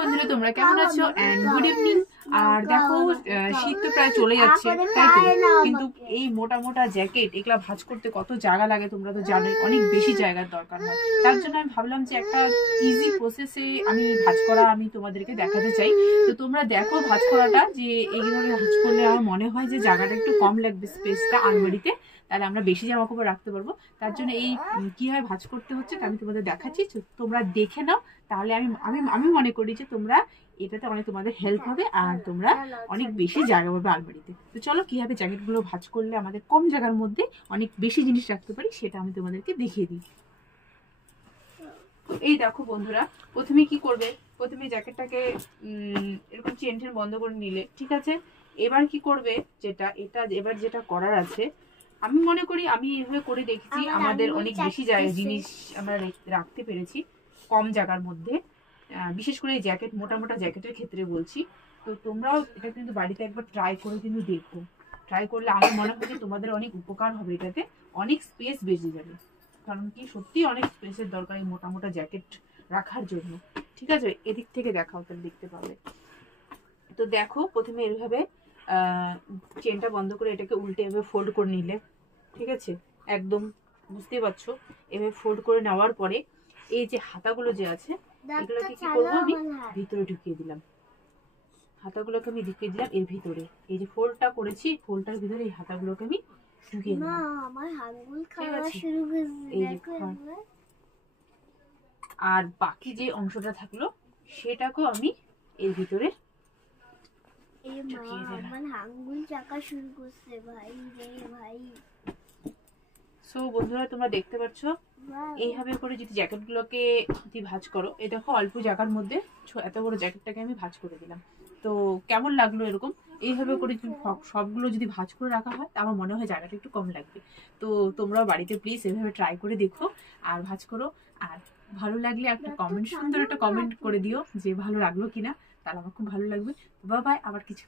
বন্ধুরা, তোমরা কেমন আছো? And good evening. আর দেখো, শীত তো প্রায় চলে যাচ্ছে, তাই তো? কিন্তু এই মোটা মোটা জ্যাকেট এগুলা ভাঁজ করতে কত জায়গা লাগে তোমরা তো জানোই, অনেক বেশি জায়গার দরকার হয়। তার জন্য আমি ভাবলাম যে একটা ইজি প্রসেসে আমি ভাঁজ করা আমি তোমাদেরকে দেখাতে চাই। তো তোমরা দেখো ভাঁজ করাটা, যে এইভাবে ভাঁজ করলে আমার মনে হয় যে জায়গাটা একটু কম লাগবে, স্পেসটা আলমারিতে, তাহলে আমরা বেশি জামা কাপড় রাখতে পারবো। তার জন্য এই কিভাবে ভাঁজ করতে হচ্ছে আমি তোমাদের দেখাচ্ছি, তোমরা দেখে নাও। তাহলে আমি আমি আমি মনে করি যে তোমরা এটাতে অনেক তোমাদের হেল্প হবে, আর তোমরা অনেক বেশি জায়গা পাবে আলমারিতে। তো চলো কিভাবে জ্যাকেটগুলো ভাঁজ করলে আমাদের কম জায়গার মধ্যে অনেক বেশি জিনিস রাখতে পারি সেটা আমি তোমাদেরকে দেখিয়ে দিই। এই দেখো বন্ধুরা, প্রথমে কি করবে, প্রথমে জ্যাকেটটাকে এরকম চেন টেন বন্ধ করে নিলে, ঠিক আছে। এবার কি করবে, এবার যেটা করার আছে, আমি মনে করি আমি এভাবে করে দেখছি, আমাদের অনেক বেশি জিনিস আমরা রাখতে পেরেছি কম জায়গার মধ্যে, বিশেষ করে জ্যাকেট, মোটা মোটা জ্যাকেটের ক্ষেত্রে বলছি। তো তোমরাও এটা কিন্তু বাড়িতে একবার ট্রাই করে কিন্তু দেখো। ট্রাই করলে আমার মনে হয় যে তোমাদের অনেক উপকার হবে, এটাতে অনেক স্পেস বেঁচে যাবে। কারণ কি, সত্যি অনেক স্পেসের দরকার এই মোটা মোটা জ্যাকেট রাখার জন্য। ঠিক আছে, এদিক থেকে দেখাও, তাহলে দেখতে পাবে। তো দেখো, প্রথমে এইভাবে চেনটা বন্ধ করে এটাকে উল্টে এভাবে ফোল্ড করে নিলে, ঠিক আছে, একদম বুঝতে পারছো। এভাবে ফোল্ড করে নেওয়ার পরে এই যে হাতাগুলো যে আছে, এগুলোকে কি করবো, আমি ভিতরে ঢুকিয়ে দিলাম। হাতাগুলোকে আমি ঢুকিয়ে দিলাম এর ভিতরে, এই যে ফোল্ডটা করেছি, ফোল্ডটার ভিতরে এই হাতাগুলোকে আমি ঢুকিয়ে দিলাম। আর বাকি যে অংশটা থাকলো সেটাকেও আমি এর ভিতরে ঢুকিয়ে দিলাম। সো বন্ধুরা, তোমরা দেখতে পাচ্ছ এইভাবে করে যদি জ্যাকেটগুলোকে যদি ভাঁজ করো, এই দেখো অল্প জায়গার মধ্যে এত বড় জ্যাকেটটাকে আমি ভাঁজ করে দিলাম। তো কেমন লাগলো এরকম এইভাবে করে সবগুলো যদি ভাঁজ করে রাখা হয়, আমার মনে হয় জায়গাটা একটু কম লাগবে। তো তোমরাও বাড়িতে প্লিজ এভাবে ট্রাই করে দেখো আর ভাঁজ করো। আর ভালো লাগলে একটা কমেন্ট, সুন্দর একটা কমেন্ট করে দিও যে ভালো লাগলো কিনা, তাহলে আমার খুব ভালো লাগবে। বাই বাই, আবার কিছু